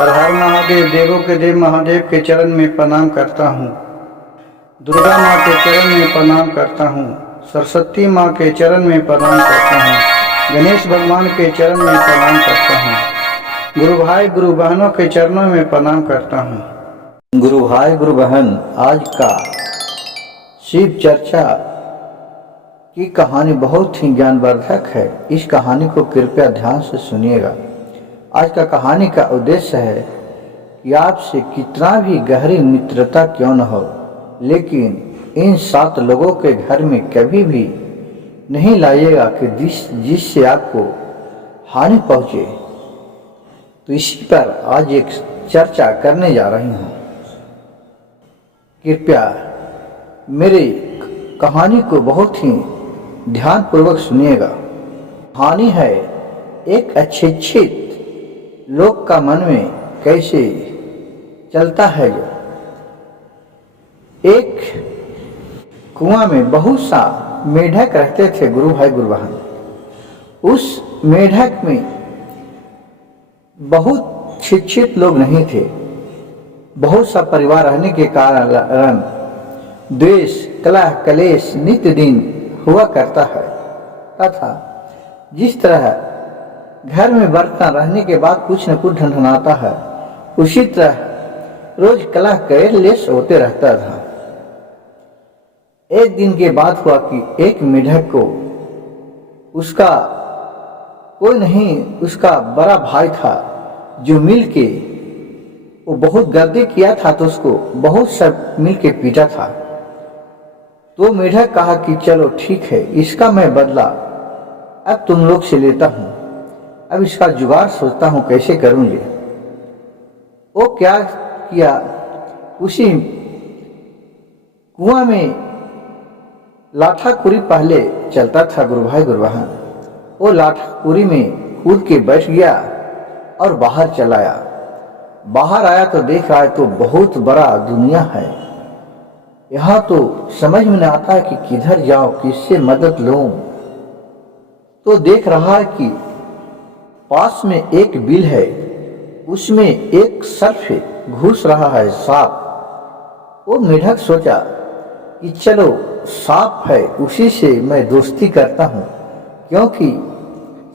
हर हर महादेव, देवों के देव महादेव के चरण में प्रणाम करता हूँ। दुर्गा माँ के चरण में प्रणाम करता हूँ। सरस्वती माँ के चरण में प्रणाम करता हूँ। गणेश भगवान के चरण में प्रणाम करता हूँ। गुरु भाई गुरु बहनों के चरणों में प्रणाम करता हूँ। गुरु भाई गुरु बहन, आज का शिव चर्चा की कहानी बहुत ही ज्ञानवर्धक है। इस कहानी को कृपया ध्यान से सुनिएगा। आज का कहानी का उद्देश्य है कि आपसे कितना भी गहरी मित्रता क्यों न हो, लेकिन इन 7 लोगों के घर में कभी भी नहीं लाइएगा कि जिससे आपको हानि पहुंचे। तो इसी पर आज एक चर्चा करने जा रही हूं। कृपया मेरी कहानी को बहुत ही ध्यानपूर्वक सुनिएगा। कहानी है एक अशिक्षित लोग का मन में कैसे चलता है। जो एक कुआं में बहुत सा मेढक रहते थे गुरु भाई गुरु बहन। उस मेढक में बहुत शिक्षित लोग नहीं थे। बहुत सा परिवार रहने के कारण द्वेष कलह कलेश नित्य दिन हुआ करता है तथा जिस तरह घर में बर्तन रहने के बाद कुछ न कुछ ढनढनाता है, उसी तरह रोज कलह कलेश होते रहता था। एक दिन के बाद हुआ कि एक मेढक को उसका कोई नहीं, उसका बड़ा भाई था जो मिल के वो बहुत गलती किया था, तो उसको बहुत सब मिल के पीटा था। तो मेढक कहा कि चलो ठीक है, इसका मैं बदला अब तुम लोग से लेता हूं। अब इसका जुगाड़ सोचता हूं कैसे करूंगी। वो क्या किया, उसी कुआं में लाठा कुरी पहले चलता था गुरु भाई गुरु बहन। वो लाठा कुरी में कूद के बैठ गया और बाहर चला आया। बाहर आया तो देख रहा है तो बहुत बड़ा दुनिया है। यहाँ तो समझ में नहीं आता है कि किधर जाओ, किससे मदद लूं। तो देख रहा है कि पास में एक बिल है, उसमें एक सर्प घुस रहा है, सांप। वो मेढक सोचा कि चलो सांप है, उसी से मैं दोस्ती करता हूँ, क्योंकि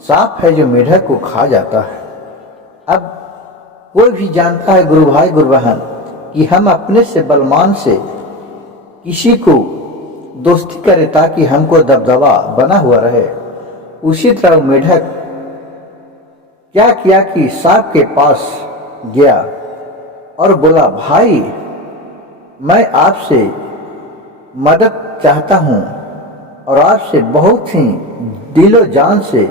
सांप है जो मेढक को खा जाता है। अब कोई भी जानता है गुरु भाई गुरु बहन कि हम अपने से बलवान से किसी को दोस्ती करें ताकि हमको दबदबा बना हुआ रहे। उसी तरह मेढक क्या किया कि सांप के पास गया और बोला, भाई मैं आपसे मदद चाहता हूं और आपसे बहुत ही दिलो जान से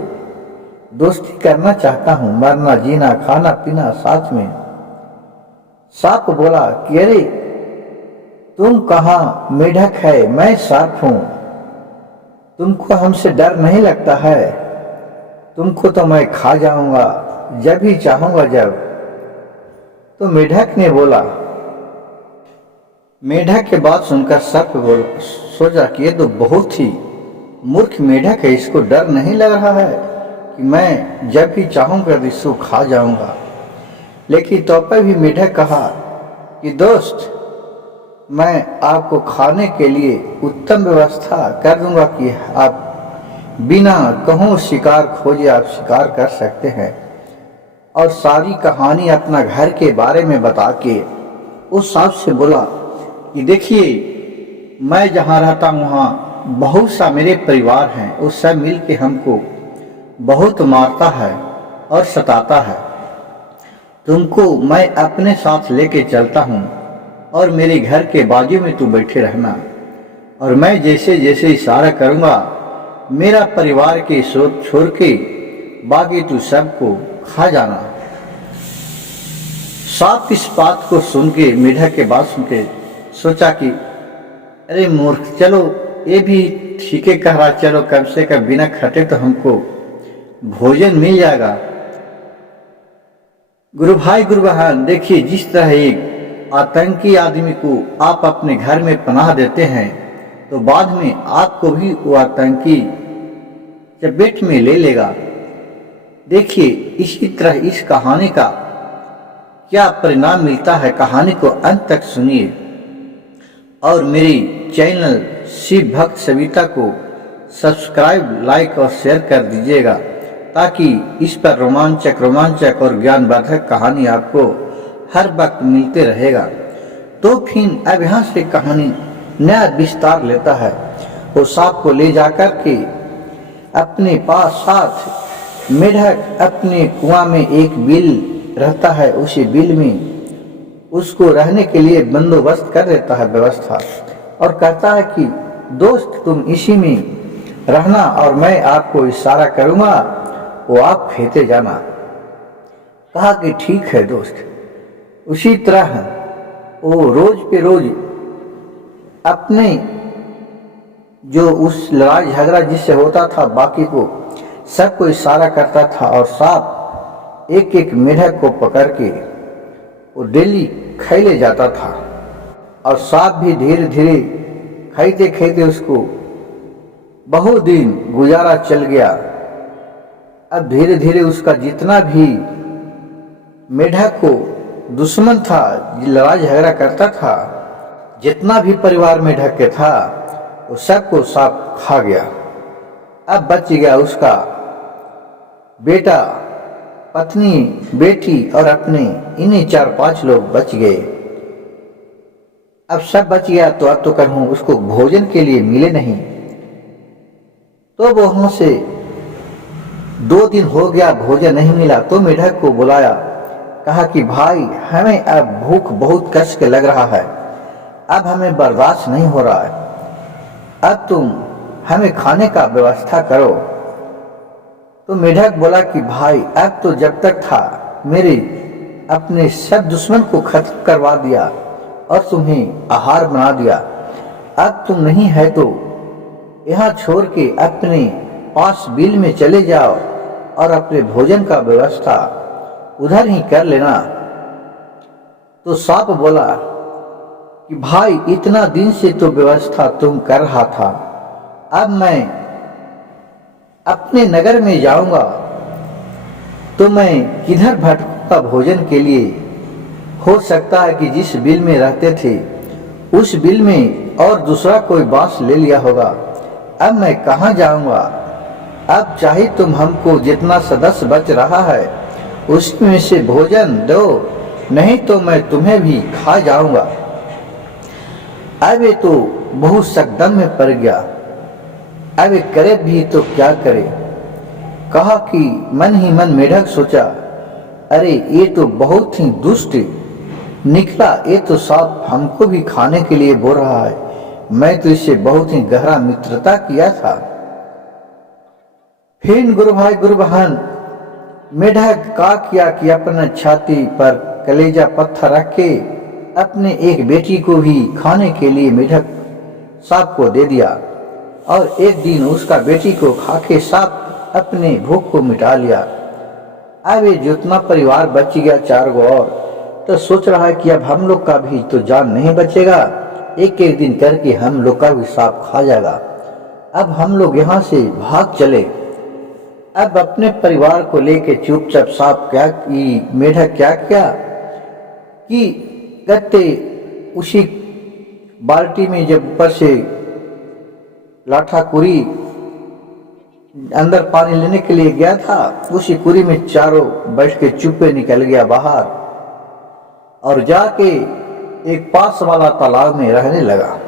दोस्ती करना चाहता हूं, मरना जीना खाना पीना साथ में। सांप बोला कि अरे तुम कहाँ मेढक है, मैं सांप हूं, तुमको हमसे डर नहीं लगता है, तुमको तो मैं खा जाऊंगा जब भी चाहूंगा जब। तो मेढक ने बोला, मेढक के बात सुनकर सर्प सोचा कि ये तो बहुत ही मूर्ख मेढक है, इसको डर नहीं लग रहा है कि मैं जब भी चाहूंगा इसको खा जाऊंगा। लेकिन तो पर भी मेढक कहा कि दोस्त, मैं आपको खाने के लिए उत्तम व्यवस्था कर दूंगा कि आप बिना कहूँ शिकार खोजे आप शिकार कर सकते हैं। और सारी कहानी अपना घर के बारे में बता के उस सांप से बोला कि देखिए मैं जहाँ रहता हूँ वहाँ बहुत सा मेरे परिवार हैं, वो सब मिल के हमको बहुत मारता है और सताता है। तुमको मैं अपने साथ लेके चलता हूँ और मेरे घर के बाजू में तू बैठे रहना, और मैं जैसे जैसे इशारा करूँगा मेरा परिवार के छोड़ के बाकी तू सबको खा जाना। सांप इस बात को सुन के, मेढक के बात सुन के सोचा कि अरे मूर्ख, चलो ये भी ठीक है कह रहा, चलो कम से कम बिना खटे तो हमको भोजन मिल जाएगा। गुरु भाई गुरु बहन, देखिए जिस तरह एक आतंकी आदमी को आप अपने घर में पनाह देते हैं तो बाद में आपको भी वो आतंकी चपेट में ले लेगा। देखिए इसी तरह इस कहानी का क्या परिणाम मिलता है, कहानी को अंत तक सुनिए और मेरी चैनल शिव भक्त सविता को सब्सक्राइब, लाइक और शेयर कर दीजिएगा ताकि इस पर रोमांचक और ज्ञानवर्धक कहानी आपको हर वक्त मिलते रहेगा। तो फिर अब यहाँ से कहानी नया विस्तार लेता है। वो सांप को ले जाकर के अपने पास साथ मेढक अपने कुआं में एक बिल रहता है, उसी बिल में उसको रहने के लिए बंदोबस्त कर देता है व्यवस्था, और कहता है कि दोस्त तुम इसी में रहना और मैं आपको इशारा करूंगा, वो आप खेते जाना। कहा कि ठीक है दोस्त। उसी तरह वो रोज पे रोज अपने जो उस लड़ाई झगड़ा जिससे होता था बाकी को सबको इशारा करता था, और सांप एक एक मेढक को पकड़ के वो डेली खेले जाता था, और सांप भी धीरे धीरे खाते खाते उसको बहुत दिन गुजारा चल गया। अब धीरे धीरे उसका जितना भी मेढक को दुश्मन था, लड़ाई झगड़ा करता था, जितना भी परिवार मेढक के था वो सबको सांप खा गया। अब बच गया उसका बेटा, पत्नी, बेटी और अपने इन्हीं 4-5 लोग बच गए। अब सब बच गया तो अब तो कहूँ उसको भोजन के लिए मिले नहीं। तो वो वहां से 2 दिन हो गया भोजन नहीं मिला, तो मेढक को बुलाया, कहा कि भाई हमें अब भूख बहुत कष्ट के लग रहा है, अब हमें बर्दाश्त नहीं हो रहा है, अब तुम हमें खाने का व्यवस्था करो। तो मेढक बोला कि भाई अब तो जब तक था मेरे अपने सब दुश्मन को खत्म करवा दिया और तुम्हें आहार बना दिया, अब तुम नहीं है तो यहाँ छोड़ के अपने पास बिल में चले जाओ और अपने भोजन का व्यवस्था उधर ही कर लेना। तो सांप बोला कि भाई इतना दिन से तो व्यवस्था तुम कर रहा था, अब मैं अपने नगर में जाऊंगा तो मैं किधर भटकूंगा भोजन के लिए। हो सकता है कि जिस बिल में रहते थे उस बिल में और दूसरा कोई बांस ले लिया होगा, अब मैं कहाँ जाऊंगा। अब चाहे तुम हमको जितना सदस्य बच रहा है उसमें से भोजन दो, नहीं तो मैं तुम्हें भी खा जाऊंगा। अब ये तो बहुत सकदम में पड़ गया, अब ये करे भी तो क्या करे। कहा कि मन ही मन मेढक सोचा, अरे ये तो बहुत ही दुष्ट निकला, ये तो सांप हमको भी खाने के लिए बोल रहा है, मैं तो इससे बहुत ही गहरा मित्रता किया था। फिर गुरु भाई गुरु बहन मेढक का किया कि अपने छाती पर कलेजा पत्थर रख के अपने एक बेटी को भी खाने के लिए मेढक सांप को दे दिया, और एक दिन उसका बेटी को खाके सांप अपने भूख को मिटा लिया। अब ये जितना परिवार बच गया 4 गो और, तो सोच रहा है कि अब हम लोग का भी तो जान नहीं बचेगा, एक एक दिन करके हम लोग का भी सांप खा जाएगा। अब हम लोग यहाँ से भाग चले। अब अपने परिवार को लेके चुपचाप सांप क्या की मेढक क्या किया कि गत्ते उसी बाल्टी में जब ऊपर से लाठा कुरी अंदर पानी लेने के लिए गया था, उसी कुरी में चारों बैठ के चुप्पे निकल गया बाहर और जाके एक पास वाला तालाब में रहने लगा।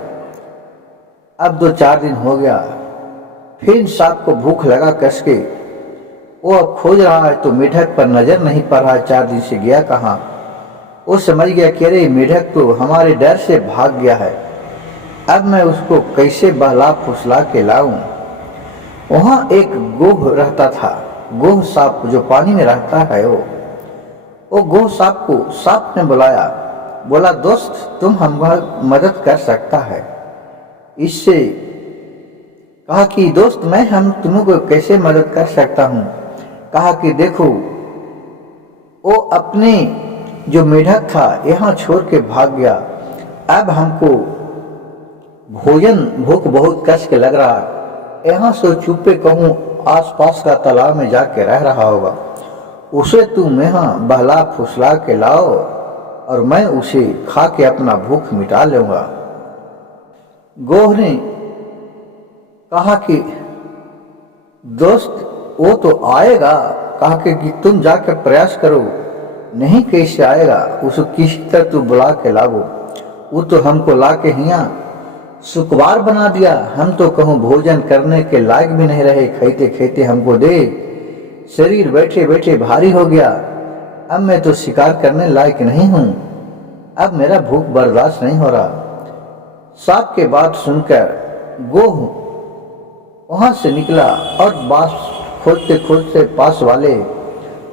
अब 2-4 दिन हो गया, फिर सांप को भूख लगा कस के, वो अब खोज रहा है तो मेढक पर नजर नहीं पड़ रहा, 4 दिन से गया कहाँ। वो समझ गया कि अरे मेढक तो हमारे डर से भाग गया है, अब मैं उसको कैसे बहला फुसला के लाऊं। वहां एक गोह रहता था, गोह सांप जो पानी में रहता है, वो गोह सांप को सांप ने बुलाया, बोला दोस्त तुम हमारी मदद कर सकता है। इससे कहा कि दोस्त मैं हम तुमको कैसे मदद कर सकता हूँ। कहा कि देखो वो अपने जो मेढक था यहाँ छोड़ के भाग गया, अब हमको भूख बहुत कष्ट लग रहा है, यहाँ से चुप्पे कहूँ आसपास का तालाब में जाके रह रहा होगा, उसे तुम यहाँ बहला फुसला के लाओ और मैं उसे खा के अपना भूख मिटा लूंगा। गोह ने कहा कि दोस्त वो तो आएगा, कहा कि तुम जाकर प्रयास करो। नहीं कैसे आएगा, उसको किसी तरह तू बुला के लाओ। वो तो हमको ला के हिया सुकवार बना दिया, हम तो कहूँ भोजन करने के लायक भी नहीं रहे, खाते खाते हमको दे, शरीर बैठे बैठे भारी हो गया। अब मैं तो शिकार करने लायक नहीं हूँ, अब मेरा भूख बर्दाश्त नहीं हो रहा। सांप के बात सुनकर गोह वहां से निकला और बांस खोदते खोदते पास वाले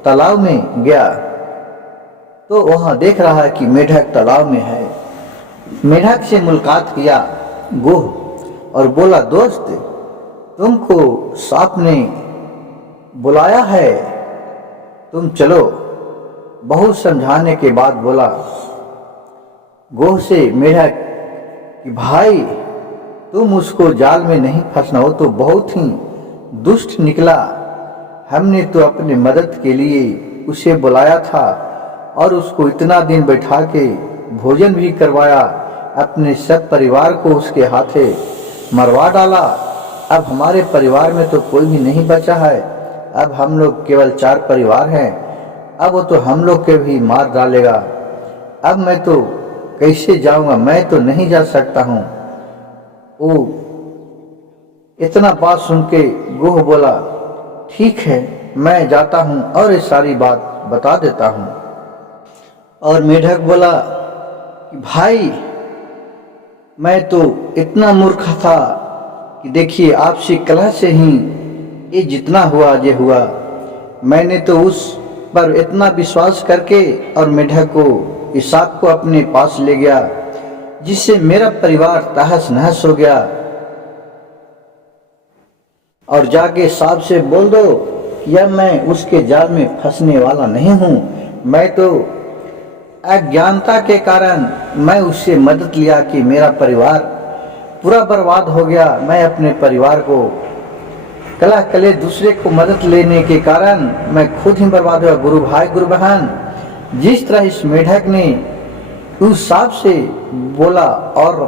तालाब में गया तो वहां देख रहा है कि मेढक तालाब में है। मेढक से मुलाकात किया गोह और बोला, दोस्त तुमको सांप ने बुलाया है, तुम चलो। बहुत समझाने के बाद बोला गोह से मेढक कि भाई तुम उसको जाल में नहीं फंसना, हो तो बहुत ही दुष्ट निकला। हमने तो अपनी मदद के लिए उसे बुलाया था और उसको इतना दिन बैठा के भोजन भी करवाया, अपने सब परिवार को उसके हाथे मरवा डाला। अब हमारे परिवार में तो कोई भी नहीं बचा है, अब हम लोग केवल 4 परिवार हैं, अब वो तो हम लोग के भी मार डालेगा। अब मैं तो कैसे जाऊंगा, मैं तो नहीं जा सकता हूँ। वो इतना बात सुन के गोह बोला, ठीक है मैं जाता हूँ और ये सारी बात बता देता हूँ। और मेढक बोला कि भाई मैं तो इतना मूर्ख था कि देखिए आपसी कलह से ही ये जितना हुआ ये हुआ। मैंने तो उस पर इतना विश्वास करके और मेढक को इस सांप को अपने पास ले गया, जिससे मेरा परिवार तहस नहस हो गया। और जाके सांप से बोल दो या मैं उसके जाल में फंसने वाला नहीं हूँ। मैं तो अज्ञानता के कारण मैं उससे मदद लिया कि मेरा परिवार पूरा बर्बाद हो गया। मैं अपने परिवार को कलह कले दूसरे को मदद लेने के कारण मैं खुद ही बर्बाद हुआ। गुरु भाई गुरु बहन, जिस तरह इस मेढक ने उस सांप से बोला और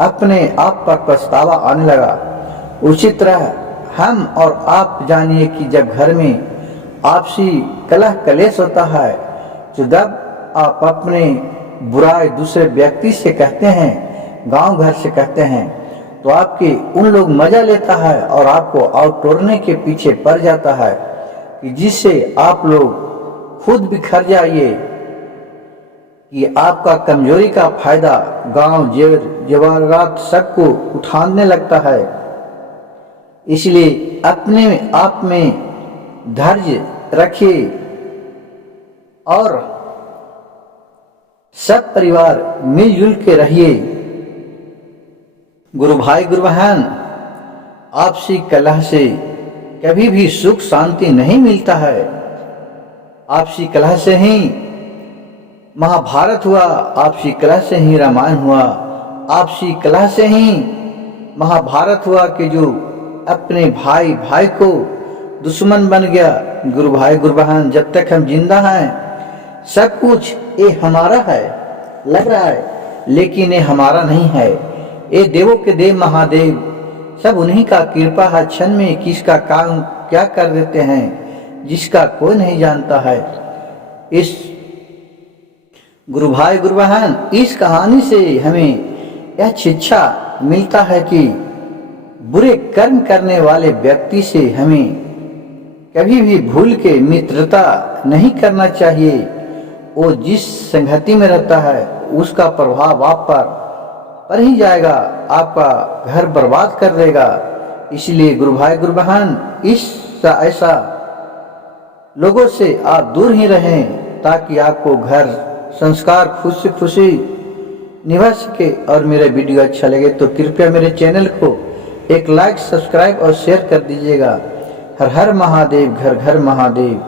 अपने आप पर पछतावा आने लगा, उसी तरह हम और आप जानिए कि जब घर में आपसी कलह कलेश होता है तो जब आप अपने बुराई दूसरे व्यक्ति से कहते हैं, गांव घर से कहते हैं, तो आपके उन लोग मजा लेता है और आपको आउटोरने के पीछे पड़ जाता है कि जिससे आप लोग खुद बिखर जाइए कि आपका कमजोरी का फायदा गांव जेवरात सबको उठाने लगता है। इसलिए अपने आप में धैर्य रखिए और सब परिवार मिलजुल के रहिए। गुरु भाई गुरु बहन, आपसी कलह से कभी भी सुख शांति नहीं मिलता है। आपसी कलह से ही महाभारत हुआ, आपसी कलह से ही रामायण हुआ, आपसी कलह से ही महाभारत हुआ कि जो अपने भाई भाई को दुश्मन बन गया। गुरु भाई गुरु बहन, जब तक हम जिंदा हैं सब कुछ ये हमारा है लग रहा है, लेकिन ये हमारा नहीं है। ये देवों के देव महादेव सब उन्हीं का कृपा है। क्षण में किसका काम क्या कर देते हैं जिसका कोई नहीं जानता है। इस गुरु भाई गुरु बहन, इस कहानी से हमें यह शिक्षा मिलता है कि बुरे कर्म करने वाले व्यक्ति से हमें कभी भी भूल के मित्रता नहीं करना चाहिए। वो जिस संगति में रहता है उसका प्रभाव आप पर ही जाएगा, आपका घर बर्बाद कर देगा। इसलिए गुरु भाई गुरु बहन, ऐसा लोगों से आप दूर ही रहें ताकि आपको घर संस्कार खुशी खुशी निभा सके। और मेरा वीडियो अच्छा लगे तो कृपया मेरे चैनल को एक लाइक, सब्सक्राइब और शेयर कर दीजिएगा। हर हर महादेव, घर घर महादेव।